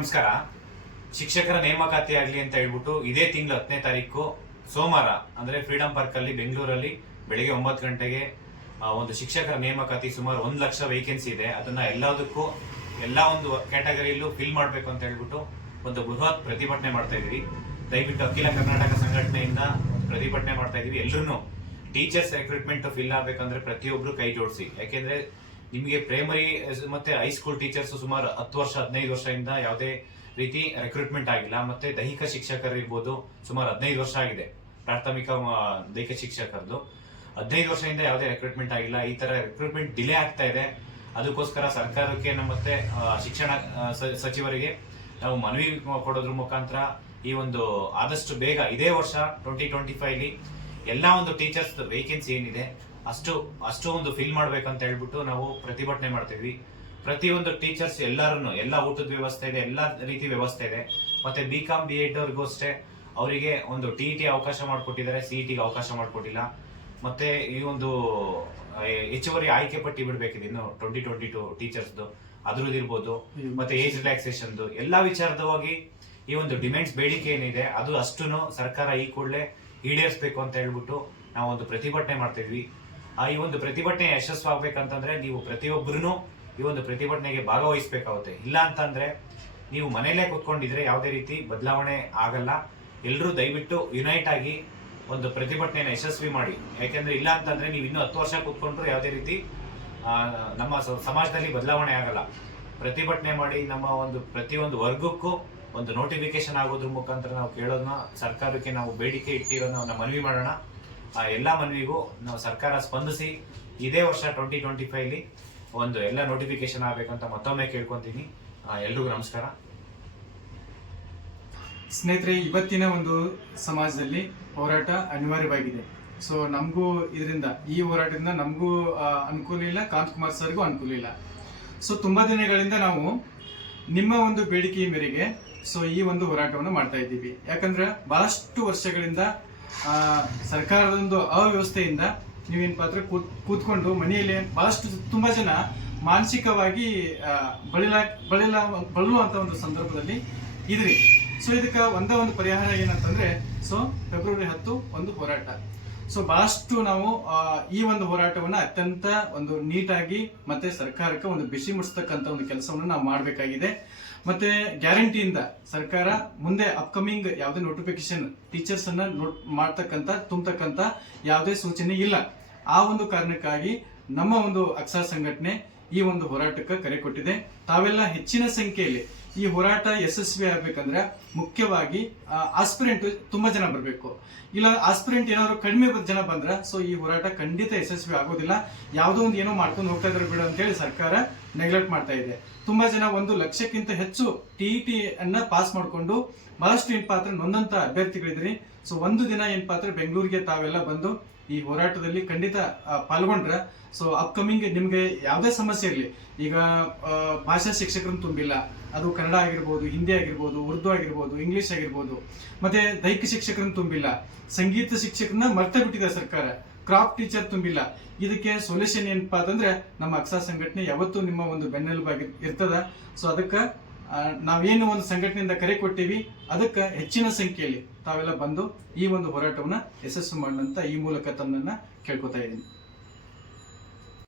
ನಮಸ್ಕಾರ. ಶಿಕ್ಷಕರ ನೇಮಕಾತಿ ಆಗಲಿ ಅಂತ ಹೇಳ್ಬಿಟ್ಟು ಇದೇ ತಿಂಗಳು 10ನೇ ತಾರೀಕು ಸೋಮವಾರ ಅಂದ್ರೆ ಫ್ರೀಡಂ ಪಾರ್ಕ್ ಅಲ್ಲಿ ಬೆಂಗಳೂರಲ್ಲಿ ಬೆಳಿಗ್ಗೆ 9 ಗಂಟೆಗೆ ಒಂದು ಶಿಕ್ಷಕರ ನೇಮಕಾತಿ ಸುಮಾರು 1 ಲಕ್ಷ ವೇಕೆನ್ಸಿ ಇದೆ. ಅದನ್ನ ಎಲ್ಲದಕ್ಕೂ ಎಲ್ಲಾ ಒಂದು ಕ್ಯಾಟಗರಿಯಲ್ಲೂ ಫಿಲ್ ಮಾಡಬೇಕು ಅಂತ ಹೇಳ್ಬಿಟ್ಟು ಒಂದು ಬೃಹತ್ ಪ್ರತಿಭಟನೆ ಮಾಡ್ತಾ ಇದೀವಿ. ದಯವಿಟ್ಟು ಅಖಿಲ ಕರ್ನಾಟಕ ಸಂಘಟನೆಯಿಂದ ಒಂದು ಪ್ರತಿಭಟನೆ ಮಾಡ್ತಾ ಇದೀವಿ. ಎಲ್ಲರೂ ಟೀಚರ್ಸ್ ರಿಕ್ರೂಟ್ಮೆಂಟ್ ಫಿಲ್ ಆಗ್ಬೇಕಂದ್ರೆ ಪ್ರತಿಯೊಬ್ರು ಕೈ ಜೋಡಿಸಿ. ಯಾಕೆಂದ್ರೆ ನಿಮಗೆ ಪ್ರೈಮರಿ ಮತ್ತೆ ಹೈಸ್ಕೂಲ್ ಟೀಚರ್ಸ್ ಸುಮಾರು 10 ವರ್ಷ 15 ವರ್ಷದಿಂದ ಯಾವುದೇ ರೀತಿ ರಿಕ್ರೂಟ್ಮೆಂಟ್ ಆಗಿಲ್ಲ. ಮತ್ತೆ ದೈಹಿಕ ಶಿಕ್ಷಕರು ಇರ್ಬೋದು, ಸುಮಾರು 15 ವರ್ಷ ಆಗಿದೆ ಪ್ರಾಥಮಿಕ ದೈಹಿಕ ಶಿಕ್ಷಕರದ್ದು. 15 ವರ್ಷದಿಂದ ಯಾವುದೇ ರಿಕ್ರೂಟ್ಮೆಂಟ್ ಆಗಿಲ್ಲ. ಈ ತರ ರಿಕ್ರೂಟ್ಮೆಂಟ್ ಡಿಲೇ ಆಗ್ತಾ ಇದೆ. ಅದಕ್ಕೋಸ್ಕರ ಸರ್ಕಾರಕ್ಕೆ ಮತ್ತೆ ಶಿಕ್ಷಣ ಸಚಿವರಿಗೆ ನಾವು ಮನವಿ ಕೊಡೋದ್ರ ಮುಖಾಂತರ ಈ ಒಂದು ಆದಷ್ಟು ಬೇಗ ಇದೇ ವರ್ಷ 2025 ಎಲ್ಲಾ ಒಂದು ಟೀಚರ್ಸ್ ವೇಕೆನ್ಸಿ ಏನಿದೆ ಅಷ್ಟು ಒಂದು ಫಿಲ್ ಮಾಡ್ಬೇಕಂತ ಹೇಳ್ಬಿಟ್ಟು ನಾವು ಪ್ರತಿಭಟನೆ ಮಾಡ್ತಿದ್ವಿ. ಪ್ರತಿಯೊಂದು ಟೀಚರ್ಸ್ ಎಲ್ಲಾ ಊಟದ ವ್ಯವಸ್ಥೆ ಇದೆ, ಎಲ್ಲಾ ರೀತಿ ವ್ಯವಸ್ಥೆ ಇದೆ. ಮತ್ತೆ BCom B.Ed ಅವ್ರಿಗೂ ಅಷ್ಟೇ ಅವರಿಗೆ ಒಂದು TET ಅವಕಾಶ ಮಾಡಿಕೊಟ್ಟಿದ್ದಾರೆ, CET ಗೆ ಅವಕಾಶ ಮಾಡಿಕೊಟ್ಟಿಲ್ಲ. ಮತ್ತೆ ಈ ಒಂದು ಹೆಚ್ಚುವರಿ ಆಯ್ಕೆ ಪಟ್ಟಿ ಬಿಡ್ಬೇಕಿದೆ ಇನ್ನು 2022 ಟೀಚರ್ಸ್ ಅದ್ರದ್ದು ಇರ್ಬೋದು. ಮತ್ತೆ ಏಜ್ ರಿಲ್ಯಾಕ್ಸೇಷನ್ ಎಲ್ಲಾ ವಿಚಾರದವಾಗಿ ಈ ಒಂದು ಡಿಮ್ಯಾಂಡ್ಸ್ ಬೇಡಿಕೆ ಏನಿದೆ ಅದು ಅಷ್ಟನ್ನು ಸರ್ಕಾರ ಈ ಕೂಡಲೇ ಈಡೇರಿಸಬೇಕು ಅಂತ ಹೇಳ್ಬಿಟ್ಟು ನಾವು ಒಂದು ಪ್ರತಿಭಟನೆ ಮಾಡ್ತಾ ಇದ್ವಿ. ಈ ಒಂದು ಪ್ರತಿಭಟನೆ ಯಶಸ್ವಾಗಬೇಕಂತಂದ್ರೆ ನೀವು ಪ್ರತಿಯೊಬ್ಬರು ಈ ಒಂದು ಪ್ರತಿಭಟನೆಗೆ ಭಾಗವಹಿಸಬೇಕಾಗುತ್ತೆ. ಇಲ್ಲ ಅಂತಂದ್ರೆ ನೀವು ಮನೆಯಲ್ಲೇ ಕುತ್ಕೊಂಡಿದ್ರೆ ಯಾವುದೇ ರೀತಿ ಬದಲಾವಣೆ ಆಗಲ್ಲ. ಎಲ್ಲರೂ ದಯವಿಟ್ಟು ಯುನೈಟ್ ಆಗಿ ಒಂದು ಪ್ರತಿಭಟನೆಯನ್ನು ಯಶಸ್ವಿ ಮಾಡಿ. ಯಾಕೆಂದ್ರೆ ಇಲ್ಲ ಅಂತಂದ್ರೆ ನೀವು ಇನ್ನೂ 10 ವರ್ಷ ಕುತ್ಕೊಂಡ್ರು ಯಾವುದೇ ರೀತಿ ನಮ್ಮ ಸಮಾಜದಲ್ಲಿ ಬದಲಾವಣೆ ಆಗಲ್ಲ. ಪ್ರತಿಭಟನೆ ಮಾಡಿ ನಮ್ಮ ಒಂದು ಪ್ರತಿಯೊಂದು ವರ್ಗಕ್ಕೂ ಒಂದು ನೋಟಿಫಿಕೇಶನ್ ಆಗೋದ್ರ ಮುಖಾಂತರ ನಾವು ಕೇಳೋದನ್ನ ಸರ್ಕಾರಕ್ಕೆ ನಾವು ಬೇಡಿಕೆ ಇಟ್ಟಿರೋದನ್ನ ಮನವಿ ಮಾಡೋಣ. ಎಲ್ಲಾ ಮನವಿಗೂ ನಾವು ಸರ್ಕಾರ ಸ್ಪಂದಿಸಿ ಇದೇ ವರ್ಷ 2025 ಒಂದು ಎಲ್ಲ ನೋಟಿಫಿಕೇಶನ್ ಆಗ್ಬೇಕಂತ ಮತ್ತೊಮ್ಮೆ ಕೇಳ್ಕೊಂತೀನಿ. ಎಲ್ರಿಗೂ ನಮಸ್ಕಾರ. ಸ್ನೇಹಿತರೆ, ಇವತ್ತಿನ ಒಂದು ಸಮಾಜದಲ್ಲಿ ಹೋರಾಟ ಅನಿವಾರ್ಯವಾಗಿದೆ. ಸೊ ನಮಗೂ ಇದರಿಂದ ಈ ಹೋರಾಟದಿಂದ ನಮಗೂ ಅನುಕೂಲ ಇಲ್ಲ, ಕಾಂತಕುಮಾರ್ ಸರ್ಗೂ ಅನುಕೂಲ ಇಲ್ಲ. ಸೊ ತುಂಬಾ ದಿನಗಳಿಂದ ನಾವು ನಿಮ್ಮ ಒಂದು ಬೇಡಿಕೆಯ ಮೇರೆಗೆ ಈ ಒಂದು ಹೋರಾಟವನ್ನು ಮಾಡ್ತಾ ಇದ್ದೀವಿ. ಯಾಕಂದ್ರೆ ಬಹಳಷ್ಟು ವರ್ಷಗಳಿಂದ ಸರ್ಕಾರದ ಒಂದು ಅವ್ಯವಸ್ಥೆಯಿಂದ ನೀವೇನ್ ಪಾತ್ರ ಕೂತ್ಕೊಂಡು ಮನೆಯಲ್ಲಿ ಬಹಳಷ್ಟು ತುಂಬಾ ಜನ ಮಾನಸಿಕವಾಗಿ ಬಳಲುವಂತ ಒಂದು ಸಂದರ್ಭದಲ್ಲಿ ಇದ್ರಿ. ಸೊ ಇದಕ್ಕೆ ಒಂದು ಪರಿಹಾರ ಏನಂತಂದ್ರೆ ಫೆಬ್ರವರಿ 10 ಒಂದು ಹೋರಾಟ. ಬಹಳಷ್ಟು ನಾವು ಈ ಒಂದು ಹೋರಾಟವನ್ನ ಅತ್ಯಂತ ಒಂದು ನೀಟಾಗಿ ಮತ್ತೆ ಸರ್ಕಾರಕ್ಕೆ ಒಂದು ಬಿಸಿ ಮುಟ್ಟಿಸ್ತಕ್ಕಂತ ಒಂದು ಕೆಲಸವನ್ನು ನಾವು ಮಾಡಬೇಕಾಗಿದೆ. ಮತ್ತೆ ಗ್ಯಾರಂಟಿಯಿಂದ ಸರ್ಕಾರ ಮುಂದೆ ಅಪ್ಕಮಿಂಗ್ ಯಾವುದೇ ನೋಟಿಫಿಕೇಶನ್ ಟೀಚರ್ಸ್ ಅನ್ನ ತುಂಬತಕ್ಕಂತ ಯಾವುದೇ ಸೂಚನೆ ಇಲ್ಲ. ಆ ಒಂದು ಕಾರಣಕ್ಕಾಗಿ ನಮ್ಮ ಒಂದು ಅಕ್ಸಾ ಸಂಘಟನೆ ಈ ಒಂದು ಹೋರಾಟಕ್ಕೆ ಕರೆ ಕೊಟ್ಟಿದೆ. ತಾವೆಲ್ಲ ಹೆಚ್ಚಿನ ಸಂಖ್ಯೆಯಲ್ಲಿ ಈ ಹೋರಾಟ ಯಶಸ್ವಿ ಆಗ್ಬೇಕಂದ್ರೆ ಮುಖ್ಯವಾಗಿ ಆಸ್ಪಿರೆಂಟ್ ತುಂಬಾ ಜನ ಬರಬೇಕು. ಇಲ್ಲ ಆಸ್ಪಿರೆಂಟ್ ಏನಾದ್ರು ಕಡಿಮೆ ಜನ ಬಂದ್ರೆ ಈ ಹೋರಾಟ ಖಂಡಿತ ಯಶಸ್ವಿ ಆಗೋದಿಲ್ಲ. ಯಾವುದೋ ಒಂದು ಏನೋ ಮಾಡ್ಕೊಂಡು ಹೋಗ್ತಾ ಇದ್ರು ಬಿಡು ಅಂತ ಹೇಳಿ ಸರ್ಕಾರ ನೆಗ್ಲೆಕ್ಟ್ ಮಾಡ್ತಾ ಇದೆ. ತುಂಬಾ ಜನ 1 ಲಕ್ಷಕ್ಕಿಂತ ಹೆಚ್ಚು TET ಅನ್ನ ಪಾಸ್ ಮಾಡ್ಕೊಂಡು ಬಹಳಷ್ಟು ನೊಂದಂತ ಅಭ್ಯರ್ಥಿಗಳಿದ್ರಿ. ಒಂದು ದಿನ ಬೆಂಗಳೂರಿಗೆ ತಾವೆಲ್ಲ ಬಂದು ಈ ಹೋರಾಟದಲ್ಲಿ ಖಂಡಿತ ಪಾಲ್ಗೊಂಡ್ರ ಅಪ್ಕಮಿಂಗ್ ನಿಮ್ಗೆ ಯಾವುದೇ ಸಮಸ್ಯೆ ಇರಲಿ, ಈಗ ಭಾಷಾ ಶಿಕ್ಷಕರನ್ನು ತುಂಬಿಲ್ಲ, ಅದು ಕನ್ನಡ ಆಗಿರ್ಬೋದು, ಹಿಂದಿ ಆಗಿರ್ಬೋದು, ಉರ್ದು ಆಗಿರ್ಬೋದು, ಇಂಗ್ಲಿಷ್ ಆಗಿರ್ಬೋದು, ಮತ್ತೆ ದೈಹಿಕ ಶಿಕ್ಷಕರನ್ನು ತುಂಬಿಲ್ಲ, ಸಂಗೀತ ಶಿಕ್ಷಕರನ್ನ ಮರ್ತ ಬಿಟ್ಟಿದೆ ಸರ್ಕಾರ, ಕ್ರಾಫ್ಟ್ ಟೀಚರ್ ತುಂಬಿಲ್ಲ. ಇದಕ್ಕೆ ಸೊಲ್ಯೂಷನ್ ಏನಪ್ಪಾ ಅಂತಂದ್ರೆ ನಮ್ಮ ಅಕ್ಸಾ ಸಂಘಟನೆ ಯಾವತ್ತೂ ನಿಮ್ಮ ಒಂದು ಬೆನ್ನೆಲುಬಾಗಿ ಇರ್ತದ. ಅದಕ್ಕೆ ನಾವೇನು ಒಂದು ಸಂಘಟನೆಯಿಂದ ಕರೆ ಕೊಟ್ಟಿವಿ, ಅದಕ್ಕೆ ಹೆಚ್ಚಿನ ಸಂಖ್ಯೆಯಲ್ಲಿ ತಾವೆಲ್ಲ ಬಂದು ಈ ಒಂದು ಹೋರಾಟವನ್ನ ಯಶಸ್ವಿ ಮಾಡಂತ ಈ ಮೂಲಕ ತಮ್ಮನ್ನ ಕೇಳ್ಕೊತಾ ಇದ್ದೀನಿ.